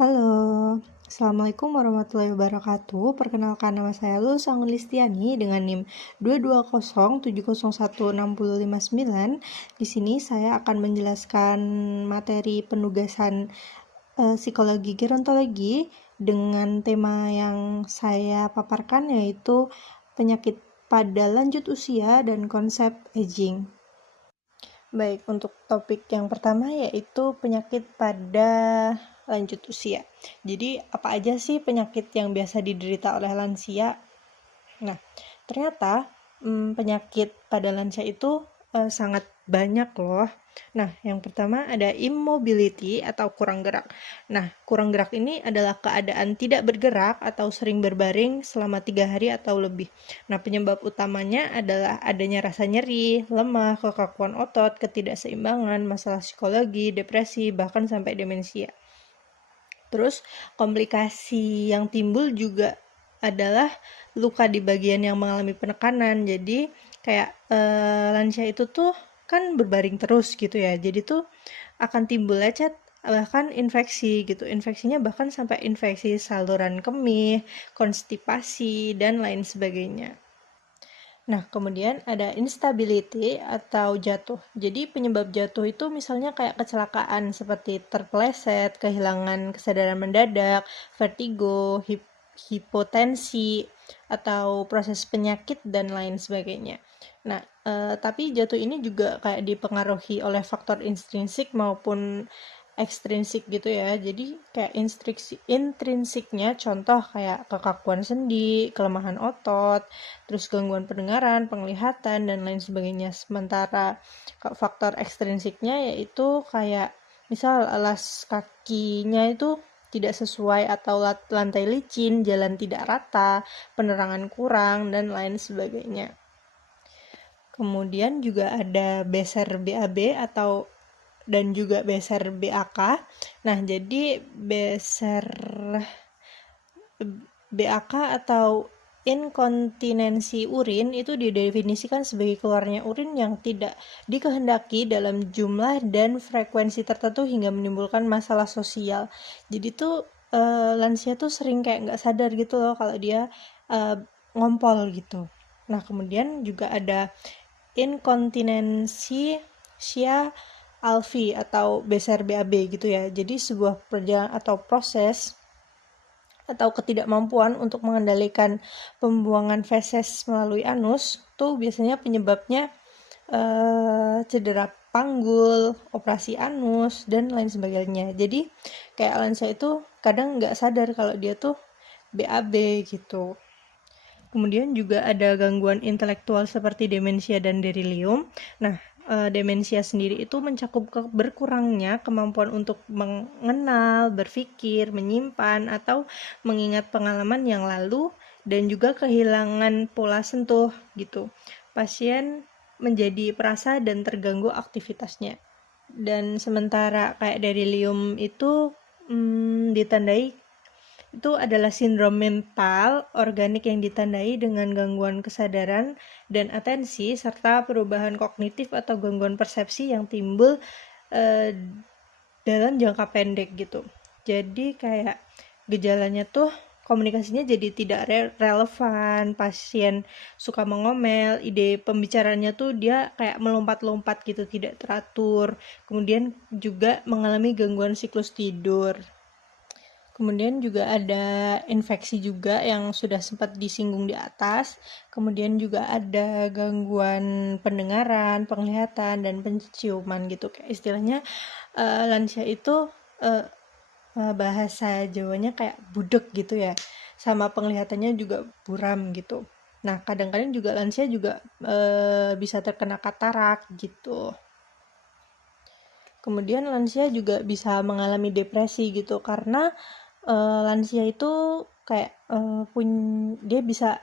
Halo, Assalamualaikum warahmatullahi wabarakatuh. Perkenalkan, nama saya Lulus Anggun Listiani dengan NIM 220701659. Di sini saya akan menjelaskan materi penugasan psikologi gerontologi dengan tema yang saya paparkan, yaitu penyakit pada lanjut usia dan konsep aging. Baik, untuk topik yang pertama yaitu penyakit pada lanjut usia. Jadi, apa aja sih penyakit yang biasa diderita oleh lansia? Nah, ternyata penyakit pada lansia itu sangat banyak loh. Nah, yang pertama ada immobility atau kurang gerak. Nah, kurang gerak ini adalah keadaan tidak bergerak atau sering berbaring selama 3 hari atau lebih. Nah, penyebab utamanya adalah adanya rasa nyeri, lemah, kekakuan otot, ketidakseimbangan, masalah psikologi, depresi, bahkan sampai demensia. Terus komplikasi yang timbul juga adalah luka di bagian yang mengalami penekanan. Jadi kayak lansia itu tuh kan berbaring terus gitu ya. Jadi tuh akan timbul lecet, bahkan infeksi gitu. Infeksinya bahkan sampai infeksi saluran kemih, konstipasi, dan lain sebagainya. Nah, kemudian ada instability atau jatuh. Jadi penyebab jatuh itu misalnya kayak kecelakaan seperti terpeleset, kehilangan kesadaran mendadak, vertigo, hipotensi, atau proses penyakit dan lain sebagainya. Nah, tapi jatuh ini juga kayak dipengaruhi oleh faktor intrinsik maupun ekstrinsik gitu ya. Jadi kayak intrinsiknya contoh kayak kekakuan sendi, kelemahan otot, terus gangguan pendengaran, penglihatan, dan lain sebagainya. Sementara faktor ekstrinsiknya yaitu kayak misal alas kakinya itu tidak sesuai atau lantai licin, jalan tidak rata, penerangan kurang, dan lain sebagainya. Kemudian juga ada beser BAB atau dan juga beser BAK. Nah, jadi beser BAK atau inkontinensi urin itu didefinisikan sebagai keluarnya urin yang tidak dikehendaki dalam jumlah dan frekuensi tertentu hingga menimbulkan masalah sosial. Jadi tuh lansia tuh sering kayak nggak sadar gitu loh kalau dia ngompol gitu. Nah, kemudian juga ada inkontinensi Shia Alfi atau beser BAB gitu ya. Jadi sebuah perjalanan atau proses atau ketidakmampuan untuk mengendalikan pembuangan feses melalui anus tuh biasanya penyebabnya cedera panggul, operasi anus, dan lain sebagainya. Jadi kayak lansia itu kadang nggak sadar kalau dia tuh BAB gitu. Kemudian juga ada gangguan intelektual seperti demensia dan delirium. Nah, demensia sendiri itu mencakup berkurangnya kemampuan untuk mengenal, berpikir, menyimpan, atau mengingat pengalaman yang lalu, dan juga kehilangan pola sentuh gitu. Pasien menjadi perasa dan terganggu aktivitasnya. Dan sementara kayak delirium itu ditandai itu adalah sindrom mental organik yang ditandai dengan gangguan kesadaran dan atensi serta perubahan kognitif atau gangguan persepsi yang timbul dalam jangka pendek gitu. Jadi kayak gejalanya tuh komunikasinya jadi tidak relevan, pasien suka mengomel, ide pembicaranya tuh dia kayak melompat-lompat gitu, tidak teratur. Kemudian juga mengalami gangguan siklus tidur. Kemudian juga ada infeksi juga yang sudah sempat disinggung di atas. Kemudian juga ada gangguan pendengaran, penglihatan, dan penciuman gitu. Kayak istilahnya lansia itu bahasa Jawanya kayak budek gitu ya. Sama penglihatannya juga buram gitu. Nah, kadang-kadang juga lansia juga bisa terkena katarak gitu. Kemudian lansia juga bisa mengalami depresi gitu karena lansia itu kayak dia bisa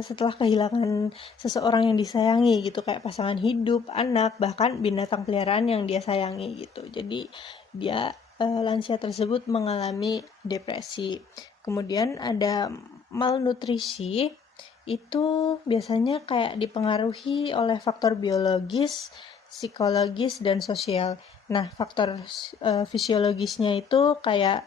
setelah kehilangan seseorang yang disayangi gitu, kayak pasangan hidup, anak, bahkan binatang peliharaan yang dia sayangi gitu. Jadi dia lansia tersebut mengalami depresi. Kemudian ada malnutrisi, itu biasanya kayak dipengaruhi oleh faktor biologis, psikologis, dan sosial. Nah, faktor fisiologisnya itu kayak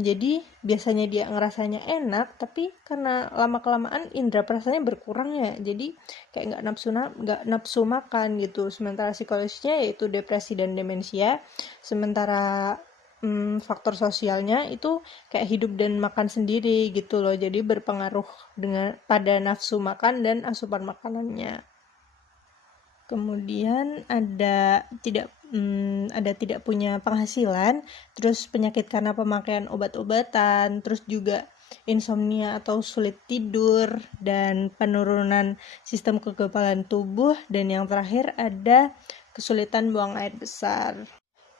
Jadi biasanya dia ngerasanya enak, tapi karena lama-kelamaan indera perasanya berkurang ya, jadi kayak nggak nafsu makan gitu. Sementara psikologisnya yaitu depresi dan demensia, sementara faktor sosialnya itu kayak hidup dan makan sendiri gitu loh, jadi berpengaruh dengan pada nafsu makan dan asupan makanannya. Kemudian ada tidak punya penghasilan, terus penyakit karena pemakaian obat-obatan, terus juga insomnia atau sulit tidur, dan penurunan sistem kekebalan tubuh, dan yang terakhir ada kesulitan buang air besar.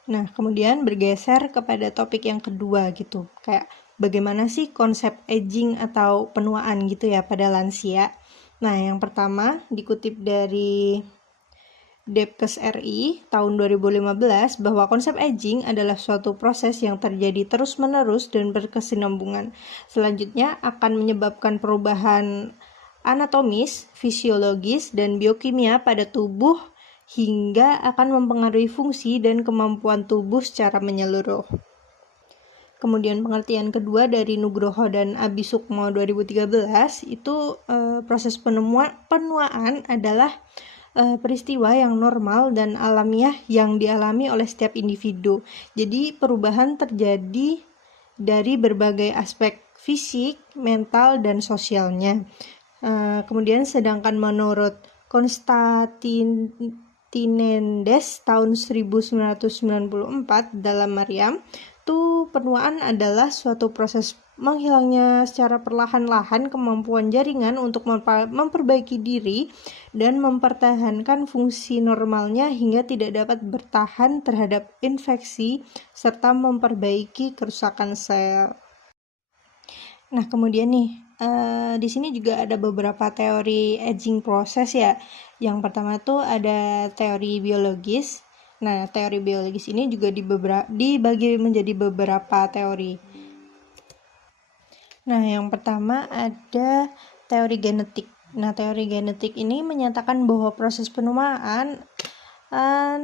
Nah, kemudian bergeser kepada topik yang kedua gitu, kayak bagaimana sih konsep aging atau penuaan gitu ya pada lansia. Nah, yang pertama dikutip dari Depkes RI tahun 2015 bahwa konsep aging adalah suatu proses yang terjadi terus-menerus dan berkesinambungan. Selanjutnya akan menyebabkan perubahan anatomis, fisiologis, dan biokimia pada tubuh hingga akan mempengaruhi fungsi dan kemampuan tubuh secara menyeluruh. Kemudian pengertian kedua dari Nugroho dan Abisukmo 2013 itu proses penuaan adalah peristiwa yang normal dan alamiah yang dialami oleh setiap individu. Jadi perubahan terjadi dari berbagai aspek fisik, mental, dan sosialnya. Kemudian sedangkan menurut Konstantinendes tahun 1994 dalam Maryam, itu penuaan adalah suatu proses menghilangnya secara perlahan-lahan kemampuan jaringan untuk memperbaiki diri dan mempertahankan fungsi normalnya hingga tidak dapat bertahan terhadap infeksi serta memperbaiki kerusakan sel. Nah, kemudian nih, di sini juga ada beberapa teori aging proses ya. Yang pertama tuh ada teori biologis. Nah, teori biologis ini juga dibagi menjadi beberapa teori. Nah, yang pertama ada teori genetik. Nah, teori genetik ini menyatakan bahwa proses penuaan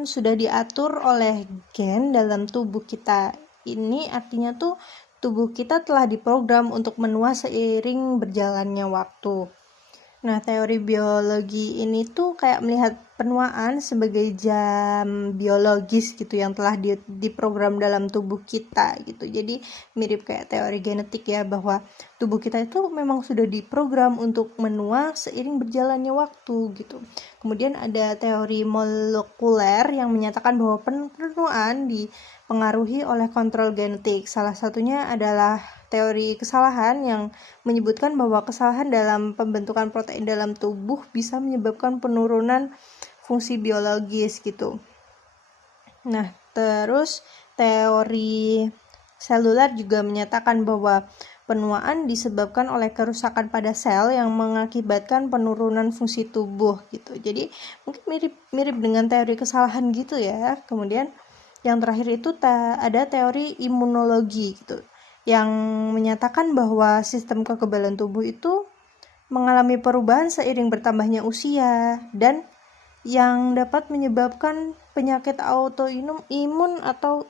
sudah diatur oleh gen dalam tubuh kita. Ini artinya tuh tubuh kita telah diprogram untuk menua seiring berjalannya waktu. Nah, teori biologi ini tuh kayak melihat penuaan sebagai jam biologis gitu yang telah diprogram dalam tubuh kita gitu. Jadi mirip kayak teori genetik ya, bahwa tubuh kita itu memang sudah diprogram untuk menua seiring berjalannya waktu gitu. Kemudian ada teori molekuler yang menyatakan bahwa penuaan dipengaruhi oleh kontrol genetik. Salah satunya adalah teori kesalahan yang menyebutkan bahwa kesalahan dalam pembentukan protein dalam tubuh bisa menyebabkan penurunan fungsi biologis gitu. Nah, terus teori seluler juga menyatakan bahwa penuaan disebabkan oleh kerusakan pada sel yang mengakibatkan penurunan fungsi tubuh gitu. Jadi mungkin mirip dengan teori kesalahan gitu ya. Kemudian yang terakhir itu ada teori imunologi gitu, yang menyatakan bahwa sistem kekebalan tubuh itu mengalami perubahan seiring bertambahnya usia dan yang dapat menyebabkan penyakit autoimun atau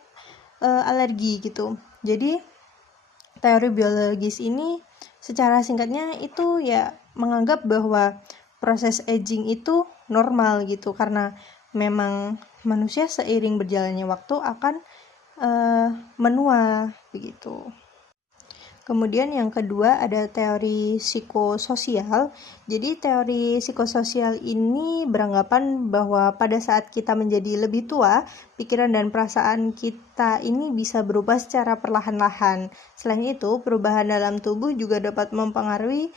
alergi gitu. Jadi teori biologis ini secara singkatnya itu ya menganggap bahwa proses aging itu normal gitu, karena memang manusia seiring berjalannya waktu akan menua begitu. Kemudian yang kedua ada teori psikososial. Jadi teori psikososial ini beranggapan bahwa pada saat kita menjadi lebih tua, pikiran dan perasaan kita ini bisa berubah secara perlahan-lahan. Selain itu, perubahan dalam tubuh juga dapat mempengaruhi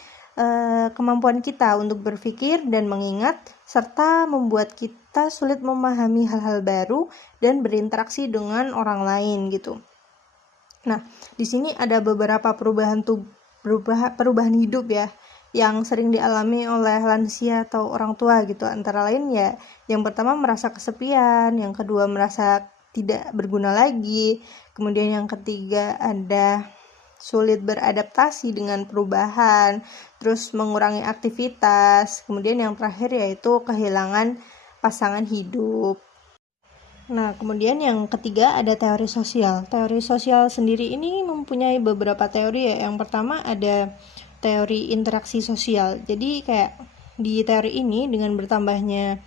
kemampuan kita untuk berpikir dan mengingat, serta membuat kita sulit memahami hal-hal baru dan berinteraksi dengan orang lain gitu. Nah, di sini ada beberapa perubahan hidup ya yang sering dialami oleh lansia atau orang tua gitu. Antara lain ya, yang pertama merasa kesepian, yang kedua merasa tidak berguna lagi, kemudian yang ketiga ada sulit beradaptasi dengan perubahan, terus mengurangi aktivitas, kemudian yang terakhir yaitu kehilangan pasangan hidup. Nah, kemudian yang ketiga ada teori sosial. Teori sosial sendiri ini mempunyai beberapa teori ya. Yang pertama ada teori interaksi sosial. Jadi kayak di teori ini dengan bertambahnya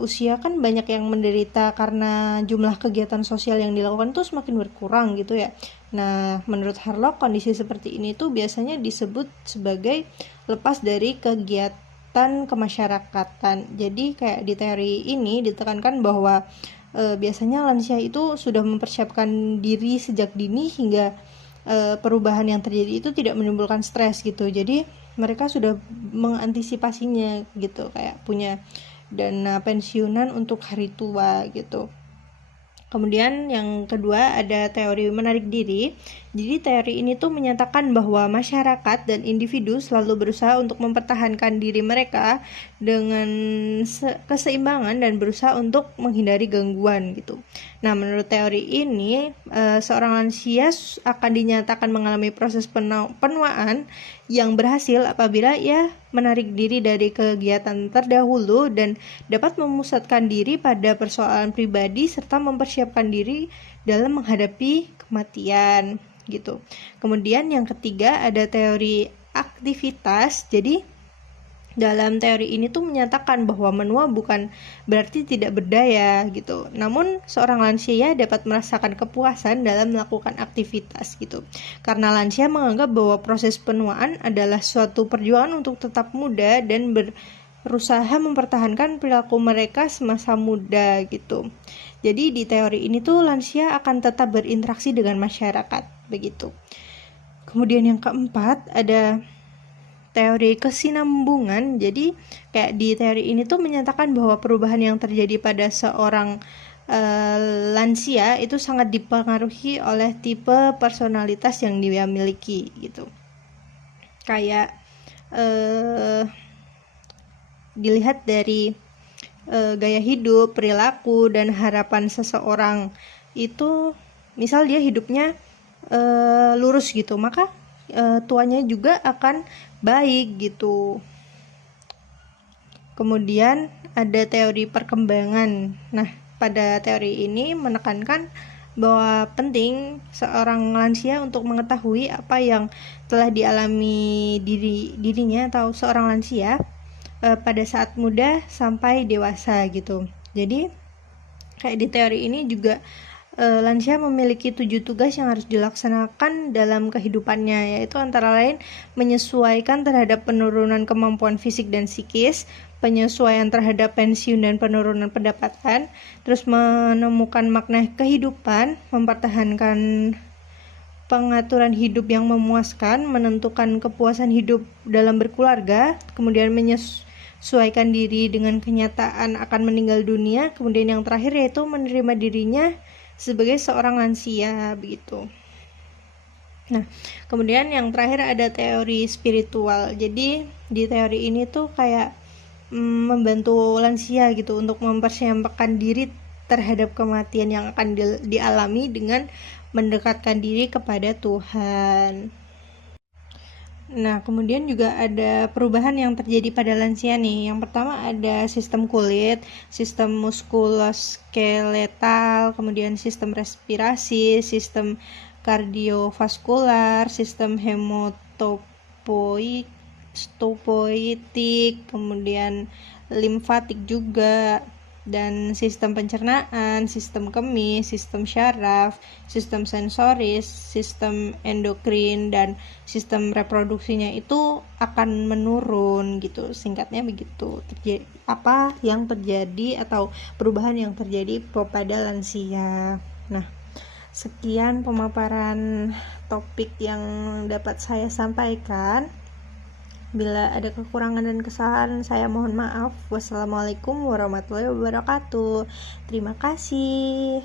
usia kan banyak yang menderita karena jumlah kegiatan sosial yang dilakukan tuh semakin berkurang gitu ya. Nah, menurut Harlock kondisi seperti ini tuh biasanya disebut sebagai lepas dari kegiatan kemasyarakatan. Jadi kayak di teori ini ditekankan bahwa biasanya lansia itu sudah mempersiapkan diri sejak dini hingga perubahan yang terjadi itu tidak menimbulkan stres gitu. Jadi mereka sudah mengantisipasinya gitu, kayak punya dana pensiunan untuk hari tua gitu. Kemudian yang kedua ada teori menarik diri. Jadi teori ini tuh menyatakan bahwa masyarakat dan individu selalu berusaha untuk mempertahankan diri mereka dengan keseimbangan dan berusaha untuk menghindari gangguan gitu. Nah, menurut teori ini seorang lansia akan dinyatakan mengalami proses penuaan yang berhasil apabila ia menarik diri dari kegiatan terdahulu dan dapat memusatkan diri pada persoalan pribadi serta mempersiapkan diri dalam menghadapi kematian gitu. Kemudian yang ketiga ada teori aktivitas. Jadi dalam teori ini tuh menyatakan bahwa menua bukan berarti tidak berdaya gitu. Namun seorang lansia dapat merasakan kepuasan dalam melakukan aktivitas gitu. Karena lansia menganggap bahwa proses penuaan adalah suatu perjuangan untuk tetap muda dan berusaha mempertahankan perilaku mereka semasa muda gitu. Jadi di teori ini tuh lansia akan tetap berinteraksi dengan masyarakat begitu. Kemudian yang keempat ada teori kesinambungan. Jadi kayak di teori ini tuh menyatakan bahwa perubahan yang terjadi pada seorang lansia itu sangat dipengaruhi oleh tipe personalitas yang dia miliki gitu. Kayak dilihat dari gaya hidup, perilaku, dan harapan seseorang itu, misal dia hidupnya lurus gitu, maka tuanya juga akan baik gitu. Kemudian ada teori perkembangan. Nah, pada teori ini menekankan bahwa penting seorang lansia untuk mengetahui apa yang telah dialami dirinya atau seorang lansia pada saat muda sampai dewasa gitu. Jadi kayak di teori ini juga lansia memiliki 7 tugas yang harus dilaksanakan dalam kehidupannya, yaitu antara lain menyesuaikan terhadap penurunan kemampuan fisik dan psikis, penyesuaian terhadap pensiun dan penurunan pendapatan, terus menemukan makna kehidupan, mempertahankan pengaturan hidup yang memuaskan, menentukan kepuasan hidup dalam berkeluarga, kemudian menyesuaikan diri dengan kenyataan akan meninggal dunia, kemudian yang terakhir yaitu menerima dirinya sebagai seorang lansia begitu. Nah, kemudian yang terakhir ada teori spiritual. Jadi di teori ini tuh kayak membantu lansia gitu untuk mempersiapkan diri terhadap kematian yang akan dialami dengan mendekatkan diri kepada Tuhan. Nah, kemudian juga ada perubahan yang terjadi pada lansia nih. Yang pertama ada sistem kulit, sistem muskuloskeletal, kemudian sistem respirasi, sistem kardiovaskular, sistem hematopoietik, kemudian limfatik juga, dan sistem pencernaan, sistem kemih, sistem syaraf, sistem sensoris, sistem endokrin, dan sistem reproduksinya itu akan menurun gitu. Singkatnya begitu. Apa yang terjadi atau perubahan yang terjadi pada lansia. Nah, sekian pemaparan topik yang dapat saya sampaikan. Bila ada kekurangan dan kesalahan, saya mohon maaf. Wassalamualaikum warahmatullahi wabarakatuh. Terima kasih.